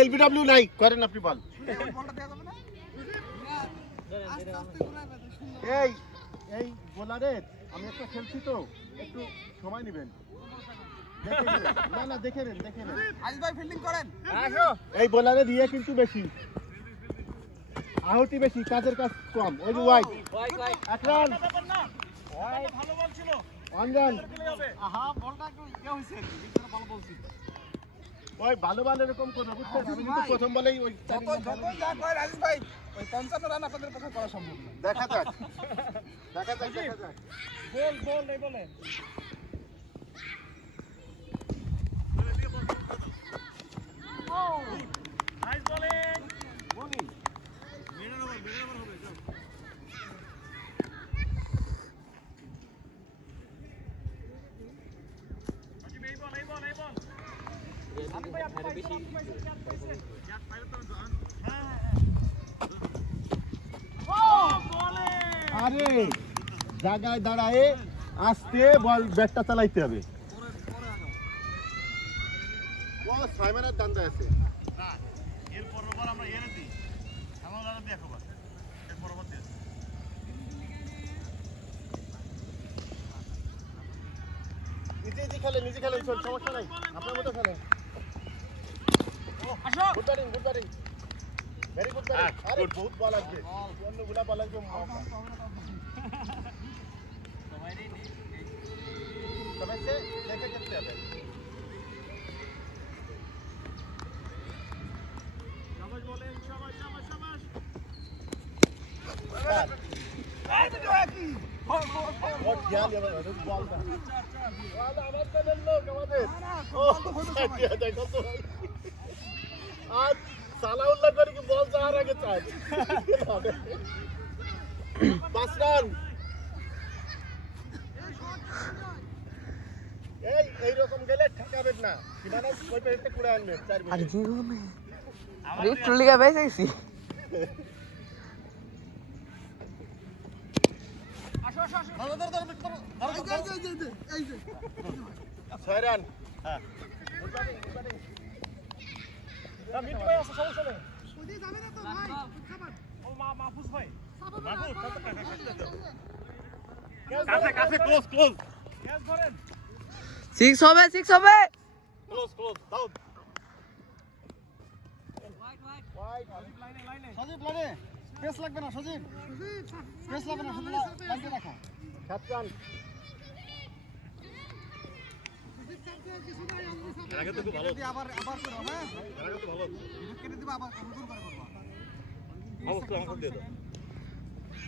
LBW নাই করেন আপনি বল। এই এই বোলারের আমি একটা খেলছি তো একটু সময় নেবেন। না না দেখে নেন দেখে নেন। ভাই ফিল্ডিং করেন। এই বোলারে দিয়ে কিন্তু বেশি আহুতি বেশি কাজের কাজ কম। ওই যে ওয়াইড এক রান ভালো বল ছিল। One run. আহা বলটা একটু ইয়ে হইছে ভালো বল ছিল। ওই ভালো ভালো এরকম করো বুঝছেন। আমি কিন্তু প্রথম বলেই ওই যত যা কয় রাজেশ ভাই ওই 55 রান আপনাদের পক্ষে করা সম্ভব না। দেখা যাক দেখা যাক দেখা যাক। বল এই বলে nice bowling bowling middle over হবে যাও আজি এই বল আমি ভাই আপনি বেশি যাক পাইলে তো হ্যাঁ ও বলে আরে জায়গায় দাঁড়ায় আস্তে বল ব্যাটটা চালাইতে হবে। ও সাইমনের দান্দা আছে না এর পরবার আমরা এনে দিই আমরা দাদা দেখো বা এর পরবর্তী নিজে খেলেন সমস্যা নাই আপনার মতো খেলেন। আসো good batting very good batting. আরে বহুত বল আসবে অন্যগুলা বল আসবে সবাই সে দেখে খেলতে হবে। শাবাশ বলেন শাবাশ এই তো কি ও খেয়াল এবার বলটা ওয়ালা আমাদের লোক আমাদের ও দেখো তো আজ সালাউল্লাহ করে কি বল যাওয়ার আগে চাই 5 রান। এই রকম গেলে ঠেকাবেন না সীমানা ওই পেতে কুড়ে আনবেন 4 মিনিট। আর কি হবে আরে টুলিকা বেঁচেছি আসো ধর এই যে 6 রান। হ্যাঁ গুড ব্যাটিং মিট ভাই আছে সমস্যা নেই ওই যাবে না তো ভাই খাবার ও মাহফুজ ভাই মাহফুজ কাছে ক্লোজ ক্যাচ ধরেন 6 হবে ক্লোজ দাও ওয়াইড লাইনে সজীব লাইনে স্পেস লাগবে না সজীব স্পেস লাগবে না শুধু লাইনে রাখো 7 রান। আগে তো খুব ভালো আবার করো হ্যাঁ আগে তো ভালো কেটে দিবা আবার নতুন করে করবা ভালো আমাকে দিয়ে দাও